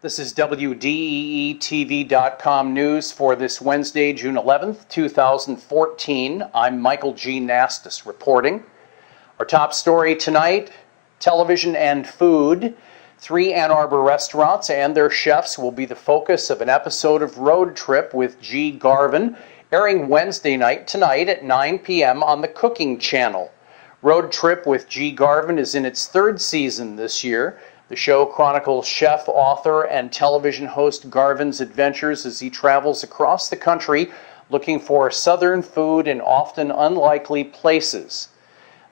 This is WDEE TV.com news for this Wednesday, June 11th, 2014. I'm Michael G. Nastos reporting. Our top story tonight, television and food. 3 Ann Arbor restaurants and their chefs will be the focus of an episode of Road Trip with G. Garvin, airing Wednesday night tonight at 9 p.m. on the Cooking Channel. Road Trip with G. Garvin is in its 3rd season this year. The show chronicles chef, author, and television host Garvin's adventures as he travels across the country looking for Southern food in often unlikely places.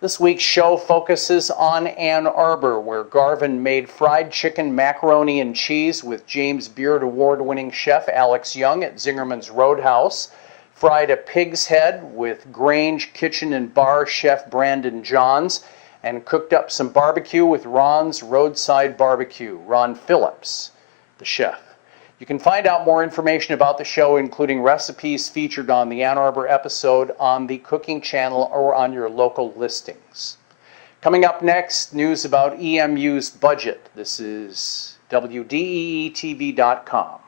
This week's show focuses on Ann Arbor, where Garvin made fried chicken, macaroni, and cheese with James Beard Award-winning chef Alex Young at Zingerman's Roadhouse, fried a pig's head with Grange Kitchen and Bar chef Brandon Johns, and cooked up some barbecue with Ron's Roadside Barbecue, Ron Phillips, the chef. You can find out more information about the show, including recipes featured on the Ann Arbor episode, on the Cooking Channel or on your local listings. Coming up next, news about EMU's budget. This is WDEE TV.com.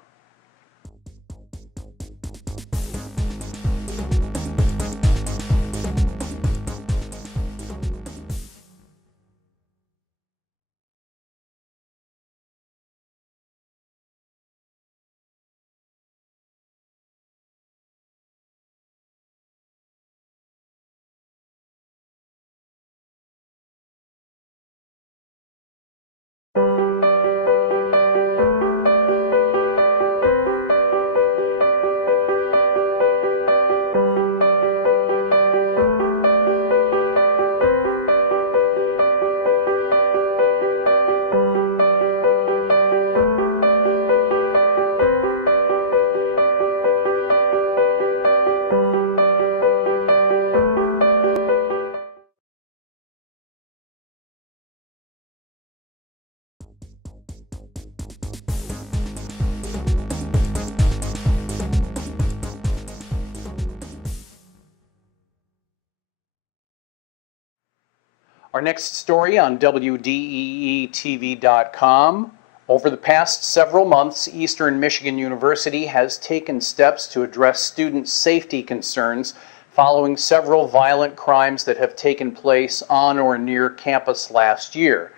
Our next story on WDEE TV.com. Over the past several months, Eastern Michigan University has taken steps to address student safety concerns following several violent crimes that have taken place on or near campus last year.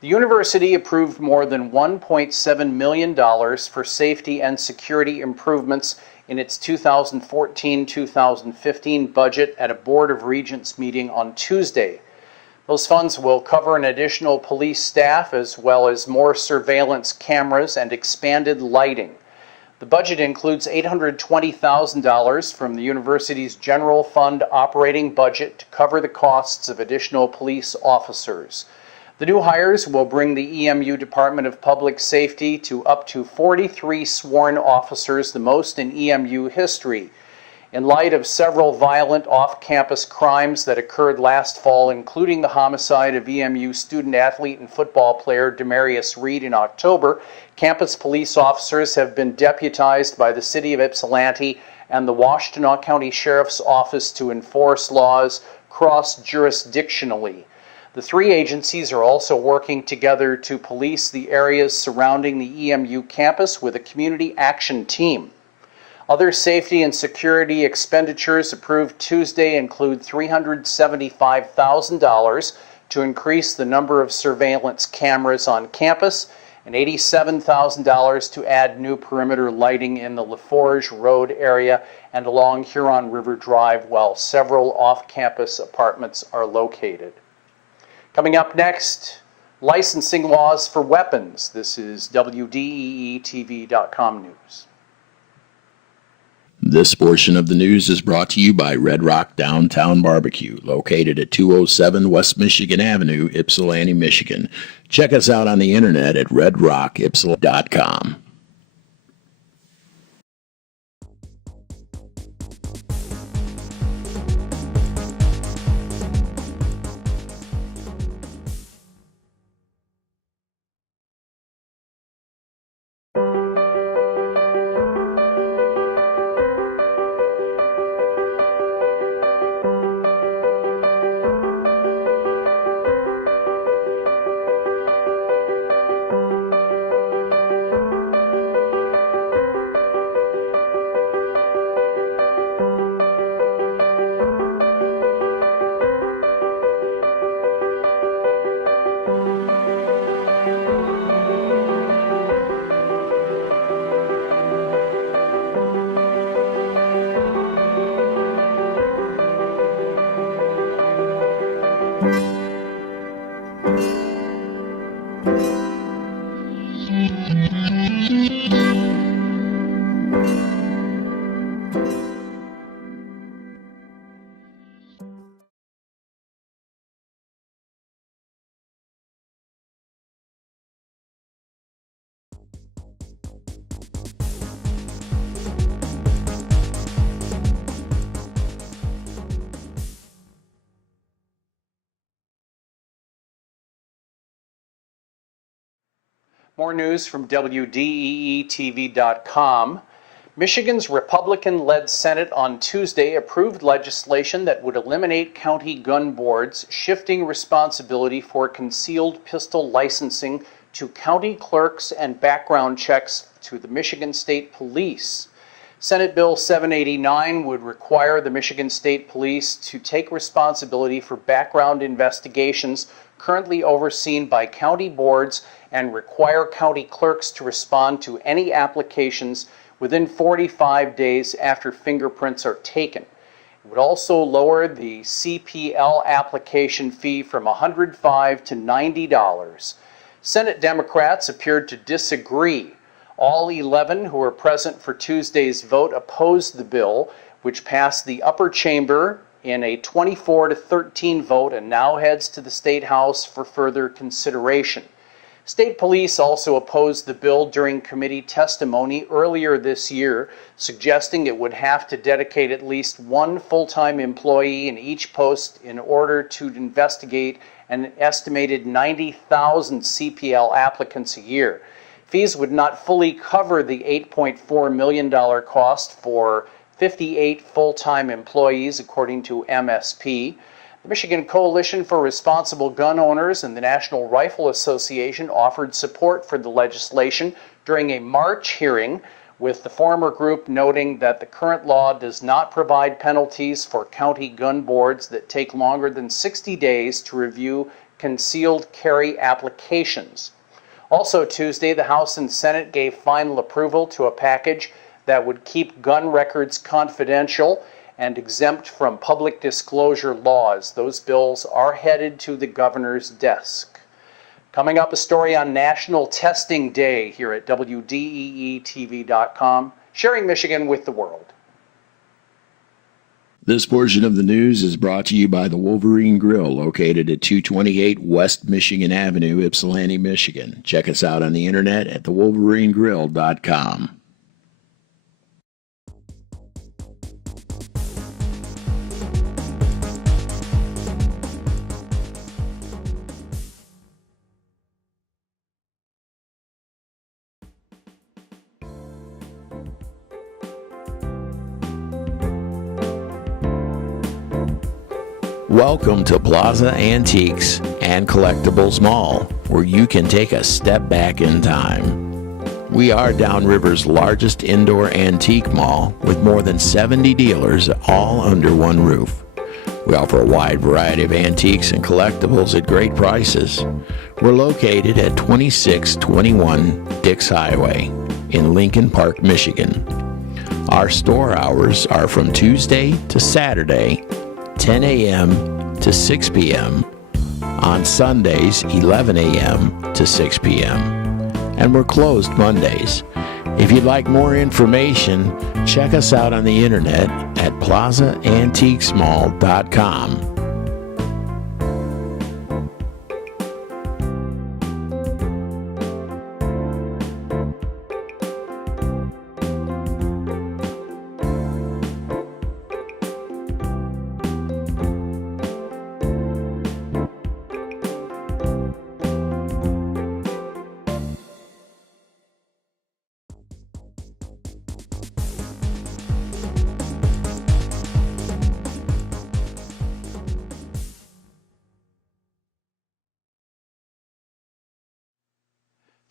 The university approved more than $1.7 million for safety and security improvements in its 2014-2015 budget at a Board of Regents meeting on Tuesday. Those funds will cover an additional police staff as well as more surveillance cameras and expanded lighting. The budget includes $820,000 from the university's general fund operating budget to cover the costs of additional police officers. The new hires will bring the EMU Department of Public Safety to up to 43 sworn officers, the most in EMU history. In light of several violent off-campus crimes that occurred last fall, including the homicide of EMU student athlete and football player Demarius Reed in October, campus police officers have been deputized by the City of Ypsilanti and the Washtenaw County Sheriff's Office to enforce laws cross-jurisdictionally. The 3 agencies are also working together to police the areas surrounding the EMU campus with a community action team. Other safety and security expenditures approved Tuesday include $375,000 to increase the number of surveillance cameras on campus and $87,000 to add new perimeter lighting in the LaForge Road area and along Huron River Drive, while several off-campus apartments are located. Coming up next, licensing laws for weapons. This is WDEE-TV.com news. This portion of the news is brought to you by Red Rock Downtown Barbecue, located at 207 West Michigan Avenue, Ypsilanti, Michigan. Check us out on the internet at redrockypsilanti.com. More news from WDEE TV.com. Michigan's Republican-led Senate on Tuesday approved legislation that would eliminate county gun boards, shifting responsibility for concealed pistol licensing to county clerks and background checks to the Michigan State Police. Senate Bill 789 would require the Michigan State Police to take responsibility for background investigations currently overseen by county boards and require county clerks to respond to any applications within 45 days after fingerprints are taken. It would also lower the CPL application fee from $105 to $90. Senate Democrats appeared to disagree. All 11 who were present for Tuesday's vote opposed the bill, which passed the upper chamber in a 24-13 vote and now heads to the State House for further consideration. State police also opposed the bill during committee testimony earlier this year, suggesting it would have to dedicate at least one full-time employee in each post in order to investigate an estimated 90,000 CPL applicants a year. Fees would not fully cover the $8.4 million cost for 58 full-time employees, according to MSP. The Michigan Coalition for Responsible Gun Owners and the National Rifle Association offered support for the legislation during a March hearing, with the former group noting that the current law does not provide penalties for county gun boards that take longer than 60 days to review concealed carry applications. Also Tuesday, the House and Senate gave final approval to a package that would keep gun records confidential and exempt from public disclosure laws. Those bills are headed to the governor's desk. Coming up, a story on National Testing Day here at WDEE TV.com, sharing Michigan with the world. This portion of the news is brought to you by the Wolverine Grill, located at 228 West Michigan Avenue, Ypsilanti, Michigan. Check us out on the internet at thewolverinegrill.com. Welcome to Plaza Antiques and Collectibles Mall, where you can take a step back in time. We are Downriver's largest indoor antique mall with more than 70 dealers all under one roof. We offer a wide variety of antiques and collectibles at great prices. We're located at 2621 Dix Highway in Lincoln Park, Michigan. Our store hours are from Tuesday to Saturday, 10 a.m. to 6 p.m. On Sundays, 11 a.m. to 6 p.m. And we're closed Mondays. If you'd like more information, check us out on the internet at plazaantiquesmall.com.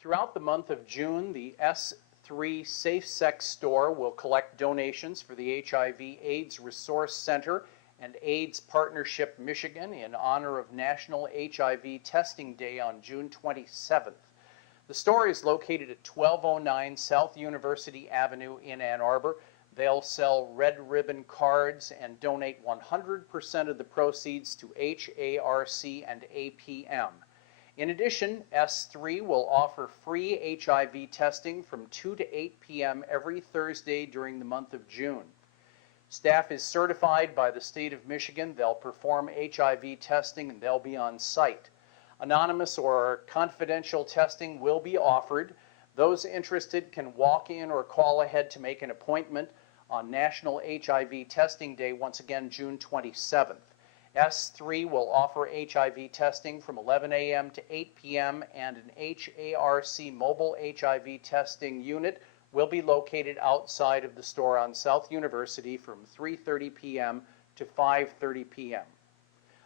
Throughout the month of June, the S3 Safe Sex store will collect donations for the HIV/AIDS Resource Center and AIDS Partnership Michigan in honor of National HIV Testing Day on June 27th. The store is located at 1209 South University Avenue in Ann Arbor. They'll sell red ribbon cards and donate 100% of the proceeds to HARC and APM. In addition, S3 will offer free HIV testing from 2 to 8 p.m. every Thursday during the month of June. Staff is certified by the state of Michigan. They'll perform HIV testing and they'll be on site. Anonymous or confidential testing will be offered. Those interested can walk in or call ahead to make an appointment on National HIV Testing Day, once again June 27th. S3 will offer HIV testing from 11 a.m. to 8 p.m. and an HARC mobile HIV testing unit will be located outside of the store on South University from 3:30 p.m. to 5:30 p.m.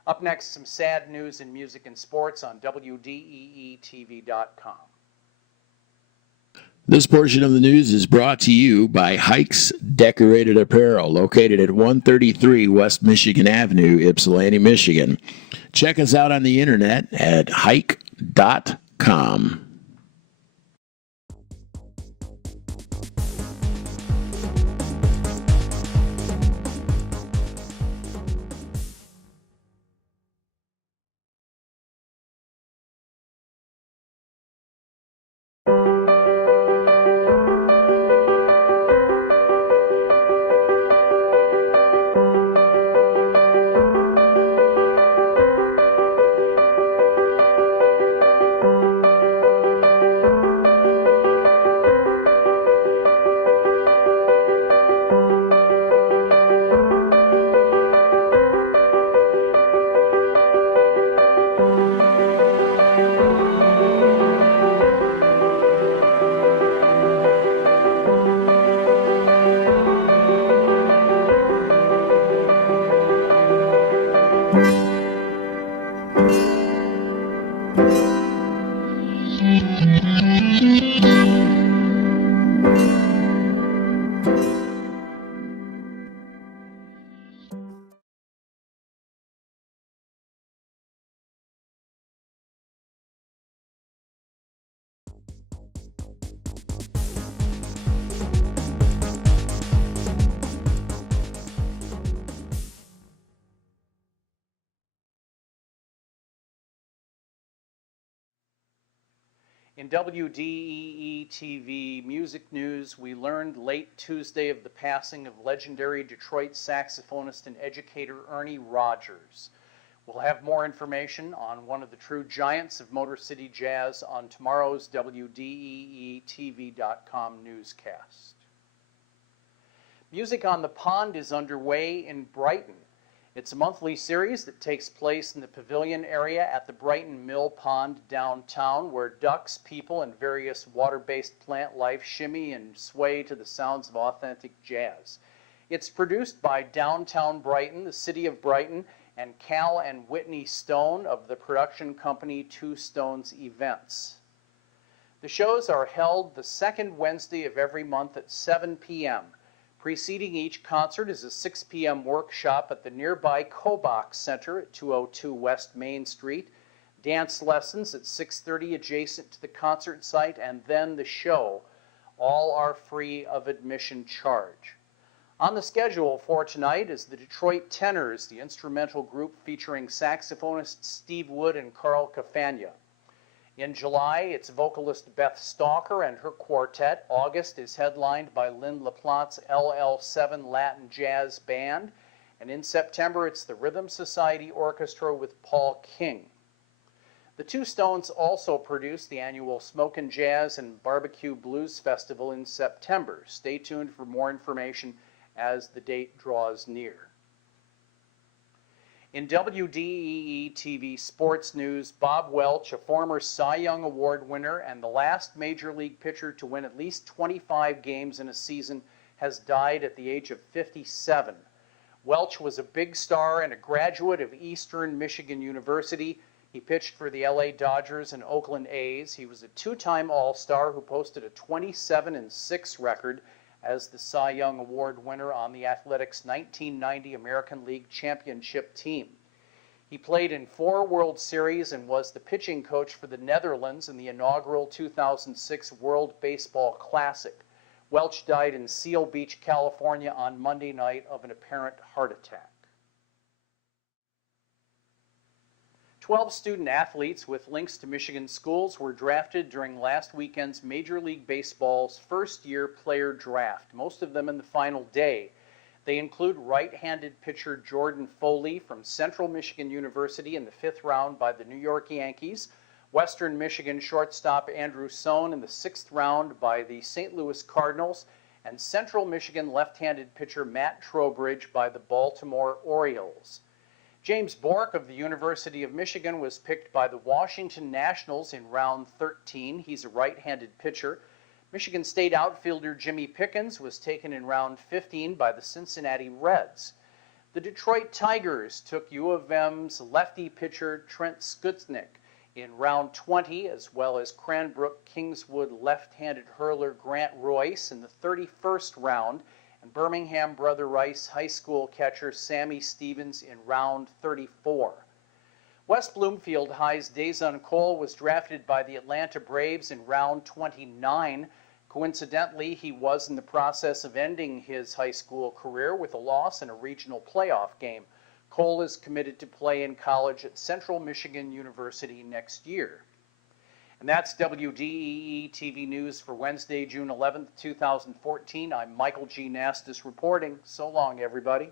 Up next, some sad news in music and sports on WDEE TV.com. This portion of the news is brought to you by Hikes Decorated Apparel, located at 133 West Michigan Avenue, Ypsilanti, Michigan. Check us out on the internet at hike.com. In WDEE TV music news, we learned late Tuesday of the passing of legendary Detroit saxophonist and educator Ernie Rogers. We'll have more information on one of the true giants of Motor City Jazz on tomorrow's WDEE TV.com newscast. Music on the Pond is underway in Brighton. It's a monthly series that takes place in the pavilion area at the Brighton Mill Pond downtown, where ducks, people, and various water-based plant life shimmy and sway to the sounds of authentic jazz. It's produced by Downtown Brighton, the City of Brighton, and Cal and Whitney Stone of the production company Two Stones Events. The shows are held the second Wednesday of every month at 7 p.m. Preceding each concert is a 6 p.m. workshop at the nearby Kobach Center at 202 West Main Street, dance lessons at 6:30 adjacent to the concert site, and then the show. All are free of admission charge. On the schedule for tonight is the Detroit Tenors, the instrumental group featuring saxophonists Steve Wood and Carl Cafagna. In July, it's vocalist Beth Stalker and her quartet. August is headlined by Lynn LaPlante's LL7 Latin Jazz Band. And in September, it's the Rhythm Society Orchestra with Paul King. The Two Stones also produce the annual Smokin' Jazz and Barbecue Blues Festival in September. Stay tuned for more information as the date draws near. In WDEE TV sports news, Bob Welch, a former Cy Young Award winner and the last Major League pitcher to win at least 25 games in a season, has died at the age of 57. Welch was a big star and a graduate of Eastern Michigan University. He pitched for the LA Dodgers and Oakland A's. He was a two-time All-Star who posted a 27-6 record as the Cy Young Award winner on the Athletics' 1990 American League Championship team. He played in 4 World Series and was the pitching coach for the Netherlands in the inaugural 2006 World Baseball Classic. Welch died in Seal Beach, California on Monday night of an apparent heart attack. 12 student athletes with links to Michigan schools were drafted during last weekend's Major League Baseball's first-year player draft, most of them in the final day. They include right-handed pitcher Jordan Foley from Central Michigan University in the 5th round by the New York Yankees, Western Michigan shortstop Andrew Sohn in the 6th round by the St. Louis Cardinals, and Central Michigan left-handed pitcher Matt Trowbridge by the Baltimore Orioles. James Bork of the University of Michigan was picked by the Washington Nationals in round 13. He's a right-handed pitcher. Michigan State outfielder Jimmy Pickens was taken in round 15 by the Cincinnati Reds. The Detroit Tigers took U of M's lefty pitcher Trent Skutnik in round 20, as well as Cranbrook Kingswood left-handed hurler Grant Royce in the 31st round, and Birmingham Brother Rice High School catcher Sammy Stevens in round 34. West Bloomfield High's Dazon Cole was drafted by the Atlanta Braves in round 29. Coincidentally, he was in the process of ending his high school career with a loss in a regional playoff game. Cole is committed to play in college at Central Michigan University next year. And that's WDEE TV News for Wednesday, June 11th, 2014. I'm Michael G. Nastos reporting. So long, everybody.